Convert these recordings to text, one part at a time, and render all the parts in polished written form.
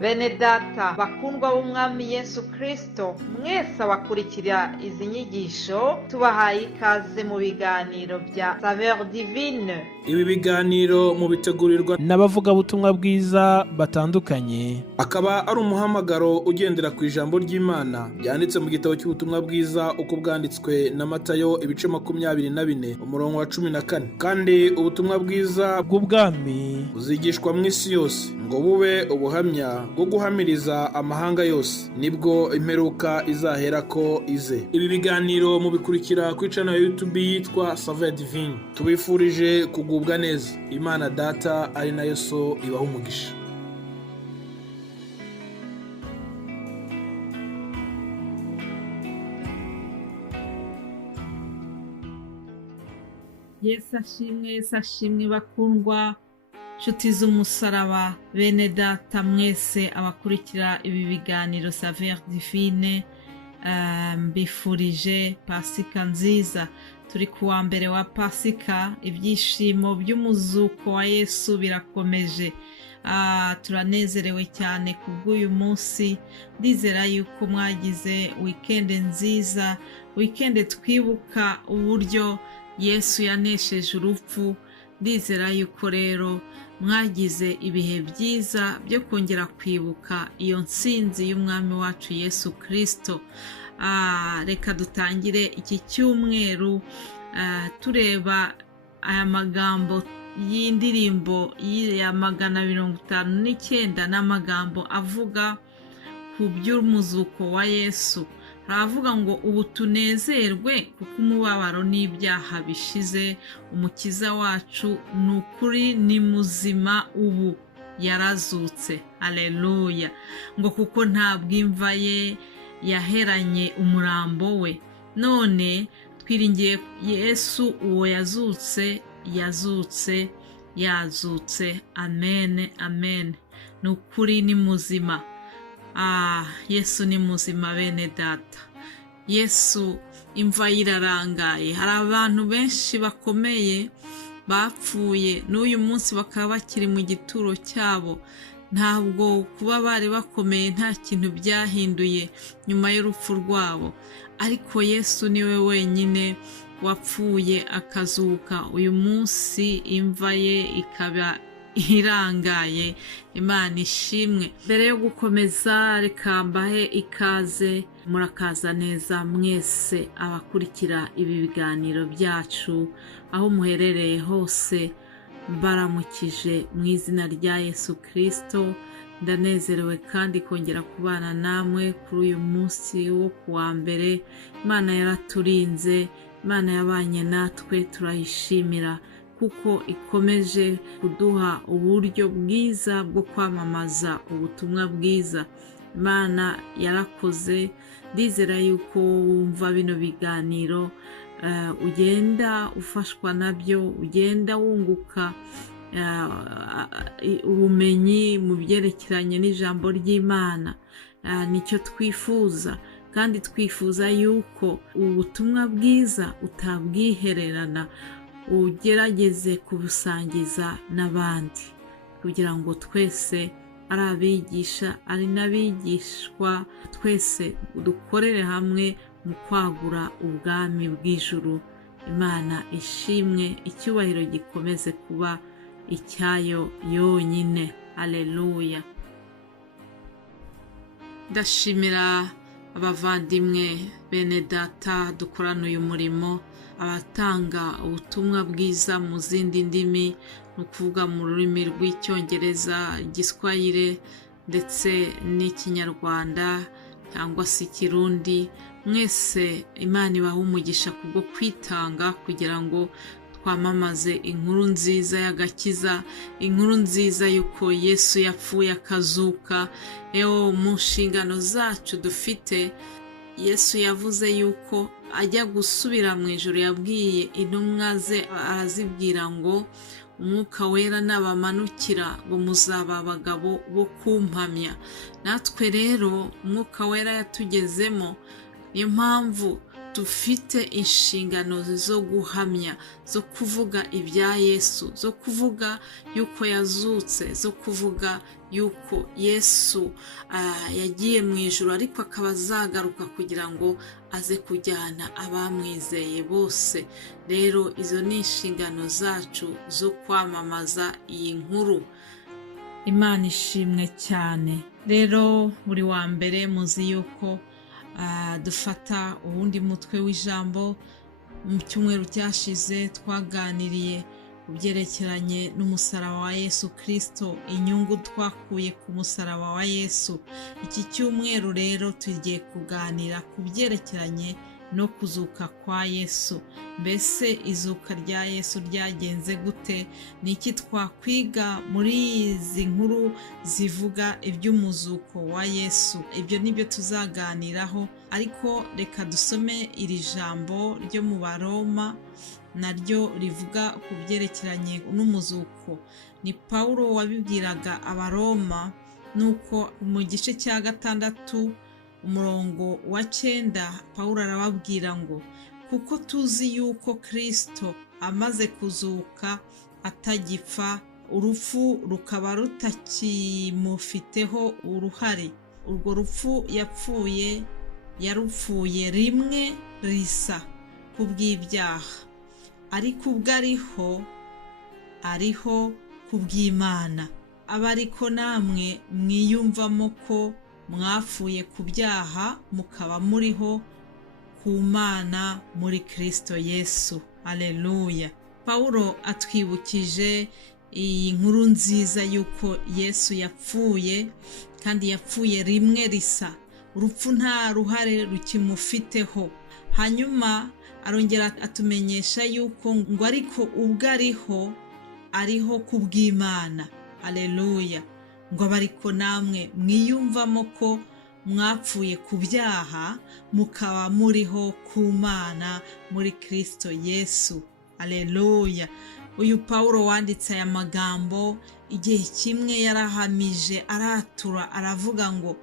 Bene data bakundwa b'umwami Yesu Kristo, mwese abakurikira izi nyigisho tubahaye ikaze mu biganiro bya Saveur Divine. Ibi biganiro mu bitegurirwa n'abavugabutumwa bwiza batandukanye, akaba ari umuhamagaro ugendera ku ijambo ry'Imana byanditse mu gitabo cy'ubutumwa bwiza uko bwanditswe na Matayo ibice 24 umurongo wa 14. Kandi ubutumwa bwiza bw'ubwami buzigishwa mu isi yose ngo bube ubuhamya bwo guhamiriza amahanga yose, nibwo imperuka izahera ko ize. Ibi biganiro mubikurikira ku channel ya YouTube yitwa Saveur Divine. Tubifurije kugubwa neza. Imana Data ari nayo So ibaha umugisha. Yesu ashimwe bakundwa nshuti z'umusaraba, bene data mwese abakurikira ibi biganiro Saveur Divine, mbifurije Pasika nziza. Turi kuwa mbere wa Pasika, ibyishimo by'umuzuko wa Yesu birakomeje. Turanezerewe cyane kubw'uyu munsi. Ndizera yuko mwagize weekend nziza, weekend twibuka uburyo Yesu yanesheje urupfu. Ndizera yuko rero mwagize ibihe byiza byo kongera kwibuka iyo ntsinzi y'umwami wacu Yesu Kristo. Reka dutangire iki cyumweru tureba aya magambo y'indirimbo ya 159 n'amagambo avuga ku by'umuzuko wa Yesu. Haravuga ngo ubu tunezerwe kuko umubabaro n'ibyaha bishize, umukiza wacu ni ukuri ni muzima ubu yarazutse. Haleluya. Ngo kuko ntabwo imva ye yaheranye umurambo we, none twiringiye Yesu uwo yazutse. Amen, amen. Ni ukuri ni muzima. Yesu ni muzima bene data. Yesu imva irarangaye. Hari abantu benshi bakomeye bapfuye n'uyu munsi bakaba bakiri mu gituro cyabo. Ntabwo kuba bari bakomeye nta kintu byahinduye nyuma y'urupfu rwabo, ariko Yesu niwe wenyine wapfuye akazuka. Uyu munsi imva ye ikaba irangaye. Imana ishimwe. Mbere yo gukomeza, reka mbahe ikaze. Murakaza neza mwese abakurikira ibi biganiro byacu aho muherereye hose. Baramukije mu izina rya Yesu Kristo. Ndanezerewe kandi kongera kubana namwe kuri uyu munsi wo kuwa mbere. Imana yaraturinze, Imana yabanye natwe, turayishimira kuko ikomeje kuduha uburyo bwiza bwo kwamamaza ubutumwa bwiza. Imana yarakoze. Ndizera yuko wumva bino biganiro ugenda ufashwa nabyo, ugenda wunguka ubumenyi mu byerekeranye n'ijambo ry'Imana. Nicyo twifuza, kandi twifuza yuko ubutumwa bwiza utabwihererana, ugerageze kubusangiza n'abandi, kugira ngo twese ari abigisha ari n'abigishwa, twese dukorere hamwe mu kwagura ubwami bw'ijuru. Imana ishimwe, icyubahiro gikomeze kuba icyayo yonyine. Haleluya. Ndashimira abavandimwe bene data dukorana uyu murimo, abatanga ubutumwa bwiza mu zindi ndimi, ni ukuvuga mu rurimi rw'Icyongereza, Igiswahili ndetse n'Ikinyarwanda cyangwa se Ikirundi. Mwese Imana ibaha umugisha kubwo kwitanga kugira ngo twamamaze inkuru nziza y'agakiza, inkuru nziza yuko Yesu yapfuye akazuka. Mu nshingano zacu dufite, Yesu yavuze yuko ajya gusubira mu ijuru. Yabwiye intumwa ze, arazibwira ngo umwuka wera nabamanukira ngo muzaba abagabo bo kumpamya. Natwe rero umwuka wera yatugezemo, niyo mpamvu dufite inshingano zo guhamya, zo kuvuga ibya Yesu, zo kuvuga yuko yazutse, zo kuvuga yuko Yesu yagiye mu ijuru ariko akaba azagaruka kugira ngo aze kujyana abamwizeye bose. Rero izo ni inshingano zacu zo kwamamaza iyi nkuru. Imana ishimwe cyane. Rero buri wa mbere muzi yuko dufata uwundi mutwe w'ijambo. Mu cyumweru cyashize twaganiriye ku byerekeranye n'umusaraba wa Yesu Kristo, inyungu twakuye ku musaraba wa Yesu. Iki cyumweru rero tugiye kuganira ku byerekeranye no kuzuka kwa Yesu. Mbese izuka rya Yesu ryagenze gute? Ni iki twakwiga muri izi nkuru zivuga iby'umuzuko wa Yesu? Ibyo nibyo tuzaganiraho, ariko reka dusome iri jambo ryo mu Baroma, naryo rivuga ku byerekeranye n'umuzuko. Ni Pawulo wabibwiraga Abaroma, nuko mu gice cya 6 umurongo wa 9 Pawulo arababwira ngo, kuko tuzi yuko Kristo amaze kuzuka atagipfa, urupfu rukaba rutakimufiteho uruhare. Urwo rupfu yarupfuye rimwe risa kubw'ibyaha, ariko ubwo ariho kubw'Imana. Aba ariko namwe mwiyumvamo ko mwapfuye ku byaha mukaba muriho ku Mana muri Kristo Yesu. Haleluya. Pawulo atwibukije iyi nkuru nziza yuko Yesu yapfuye, kandi yapfuye rimwe risa, urupfu nta ruhare rukimufiteho. Hanyuma arongera atumenyesha yuko ngo ariko ubwo ariho kubw'Imana. Haleluya. Ngo abariko namwe mwiyumvamo ko mwapfuye ku byaha mukaba muriho ku Mana muri Kristo Yesu. Haleluya. Uyu Pawulo wanditse aya magambo igihe kimwe yarahamije, aratura, aravuga ngo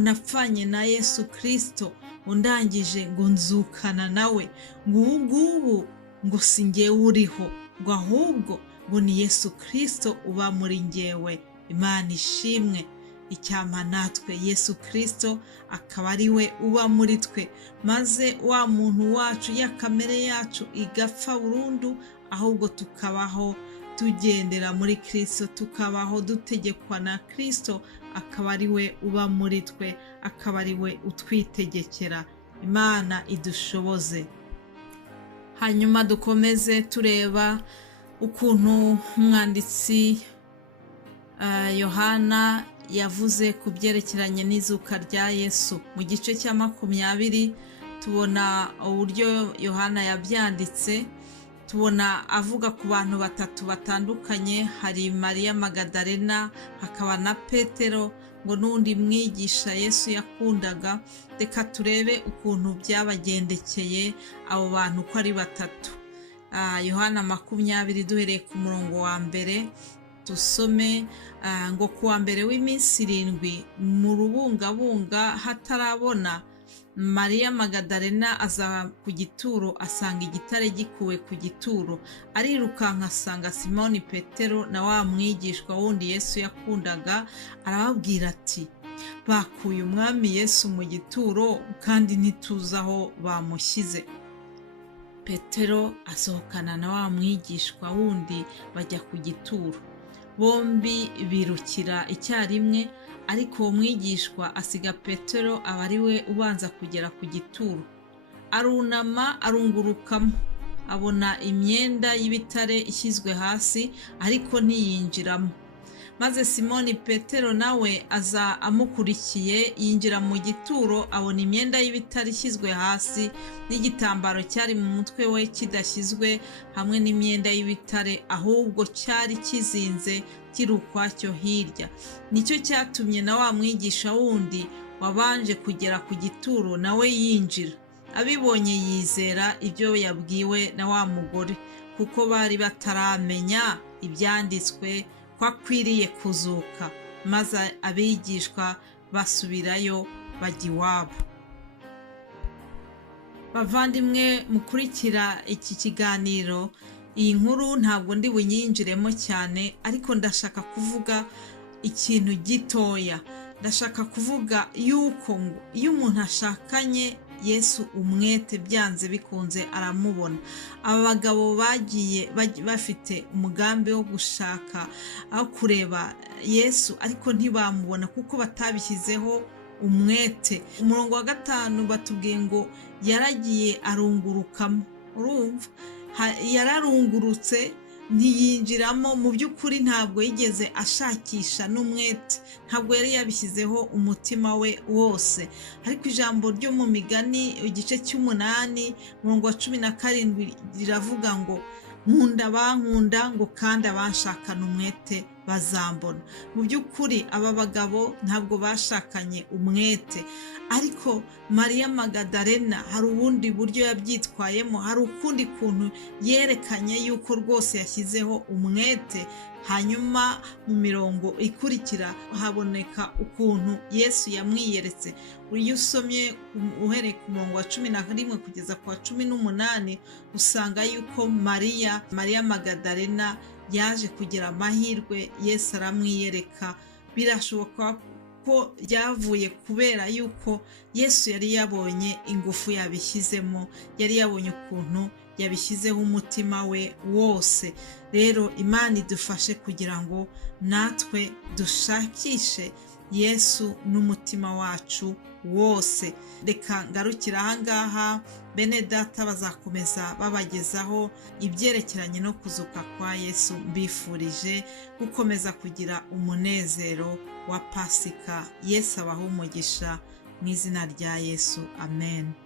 napfanye na Yesu Kristo, ndangije ngo nzukana nawe, ngo ubu ngo si njyewe uriho, ngo ahubwo ngo ni Yesu Kristo uba muri njyewe. Imana ishimwe. Icyampa natwe Yesu Kristo akaba ari we uba muri twe, maze wa muntu wacu ya kamere yacu igapfa burundu, ahubwo tukabaho tugendera muri Kristo, tukabaho dutegekwa na Kristo, akaba ari we uba muri twe, akaba ari we utwitegekera. Imana idushoboze. Hanyuma dukomeze tureba ukuntu umwanditsi Yohana yavuze ku byerekeranye n'izuka rya Yesu. Mu gice cya 20 tubona uburyo Yohana yabyanditse. Tubona avuga ku bantu batatu batandukanye. Hari Mariya Magadalena, hakaba na Petero, ngo n'undi mwigisha Yesu yakundaga. Reka turebe ukuntu byabagendekeye abo bantu ko ari batatu. Yohana 20 duhereye ku murongo wa 1 dusome ngo kuwa mbere w'iminsi 7 mu rubungabunga hatarabona, Mariya Magadalena aza ku gituro, asanga igitare gikuwe ku gituro. Arirukanka asanga Simoni Petero na wa mwigishwa wundi Yesu yakundaga, arababwira ati, bakuye umwami Yesu mu gituro kandi ntituzi aho bamushyize. Petero asohokana na wa mwigishwa wundi bajya ku gituro. Bombi birukira icyarimwe, ariko uwo mwigishwa asiga Petero, aba ari we ubanza kugera ku gituro. Arunama arungurukamo, abona imyenda y'ibitare ishyizwe hasi, ariko ntiyinjiramo. Maze Simoni Petero nawe aza amukurikiye, yinjira mu gituro, abona imyenda y'ibitare ishyizwe hasi n'igitambaro cyari mu mutwe we kidashyizwe hamwe n'imyenda y'ibitare, ahubwo cyari kizinze kiri ukwacyo hirya. Nicyo cyatumye na wa mwigisha wundi wabanje kugera ku gituro nawe yinjira. Abibonye yizera ibyo yabwiwe na wa mugore, kuko bari bataramenya ibyanditswe ko akwiriye kuzuka. Maze abigishwa basubirayo bajya iwabo. bavandimwe mukurikira iki kiganiro, iyi nkuru ntabwo ndi bunyinjiremo cyane, ariko ndashaka kuvuga ikintu gitoya. Ndashaka kuvuga yuko iyo umuntu ashakanye Yesu umwete byanze bikunze aramubona. Aba bagabo bagiye bafite umugambi wo gushaka aho kureba Yesu, ariko ntibamubona kuko batabishyizeho umwete. Umurongo wa 5 batubwiye ngo yaragiye arungurukamo. Urumva, yararungurutse ntiyinjiramo. Mu by'ukuri ntabwo yigeze ashakisha n'umwete, ntabwo yari yabishyizeho umutima we wose. Ariko ijambo ryo mu Migani igice 8 umurongo wa 17 riravuga ngo nkunda bankunda ngo kandi abanshakana umwete bazambona. Mu by'ukuri aba bagabo ntabwo bashakanye umwete, ariko Mariya Magadalena hari ubundi buryo yabyitwayemo, hari ukundi kuntu yerekanye yuko rwose yashyizeho umwete. Hanyuma mu mirongo ikurikira haboneka ukuntu Yesu yamwiyeretse. Iyo usomye uhereye ku murongo wa 11 kugeza ku wa 18 usanga yuko Mariya Magadalena yaje kugira amahirwe, Yesu aramwiyereka. Birashoboka ko byavuye kubera yuko Yesu yari yabonye ingufu yabishyizemo, yari yabonye ukuntu yabishyizeho umutima we wose. Rero Imana idufashe kugira ngo natwe dushakishe Yesu n'umutima wacu wose. Reka ngarukira ahangaha. Bene data bazakomeza babagezaho ibyerekeranye no kuzuka kwa Yesu. Mbifurije gukomeza kugira umunezero wa Pasika. Yesu abahe umugisha mu izina rya Yesu. Amen.